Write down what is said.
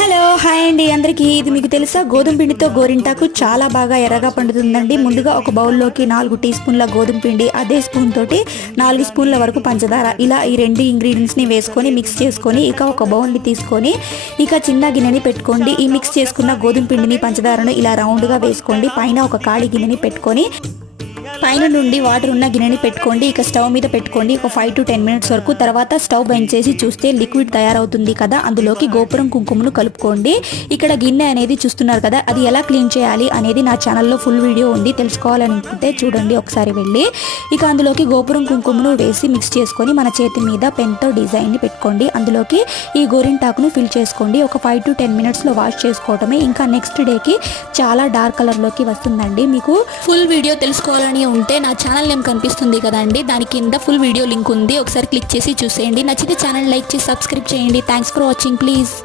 Hello hi అండి. అందరికీ ఇది మీకు తెలుసా? గోధుమ పిండితో గోరింటాకు చాలా బాగా ఎర్రగా పండుతుందండి. ముందుగా ఒక బౌల్లోకి నాలుగు టీ స్పూన్ల గోధుమ పిండి అదే స్పూన్ తోటి నాలుగు స్పూన్ల వరకు పంచదార. ఇలా ఈ రెండు ఇంగ్రీడియంట్స్ని వేసుకొని మిక్స్ చేసుకొని ఇక ఒక బౌల్ని తీసుకొని ఇక చిన్న గిన్నెని పెట్టుకోండి. ఈ మిక్స్ చేసుకున్న గోధుమ పిండిని పంచదారను ఇలా రౌండ్గా వేసుకోండి. పైన ఒక కాళీ గిన్నెని పెట్టుకొని పైన నుండి వాటర్ ఉన్న గిన్నెని పెట్టుకోండి ఇక స్టవ్ మీద పెట్టుకోండి. ఒక ఫైవ్ టు టెన్ మినిట్స్ వరకు తర్వాత స్టవ్ బంద్ చేసి చూస్తే లిక్విడ్ తయారవుతుంది కదా అందులోకి గోపురం కుంకుమను కలుపుకోండి. ఇక్కడ గిన్నె అనేది చూస్తున్నారు కదా అది ఎలా క్లీన్ చేయాలి అనేది నా ఛానల్లో ఫుల్ వీడియో ఉంది. తెలుసుకోవాలనుకుంటే చూడండి ఒకసారి వెళ్ళి. ఇక అందులోకి గోపురం కుంకుమను వేసి మిక్స్ చేసుకొని మన చేతి మీద పెన్తో డిజైన్ని పెట్టుకోండి. అందులోకి ఈ గోరింటాకును ఫిల్ చేసుకోండి. ఒక ఫైవ్ టు టెన్ మినిట్స్లో వాష్ చేసుకోవటమే. ఇంకా నెక్స్ట్ డేకి చాలా డార్క్ కలర్లోకి వస్తుందండి. మీకు ఫుల్ వీడియో తెలుసుకోవాలని ఉంటే నా ఛానల్ నేమ్ కనిపిస్తుంది కదండి. దాని కింద ఫుల్ వీడియో లింక్ ఉంది. ఒకసారి క్లిక్ చేసి చూసేయండి. నచ్చితే ఛానల్ లైక్ చేసి సబ్స్క్రైబ్ చేయండి. Thanks for watching please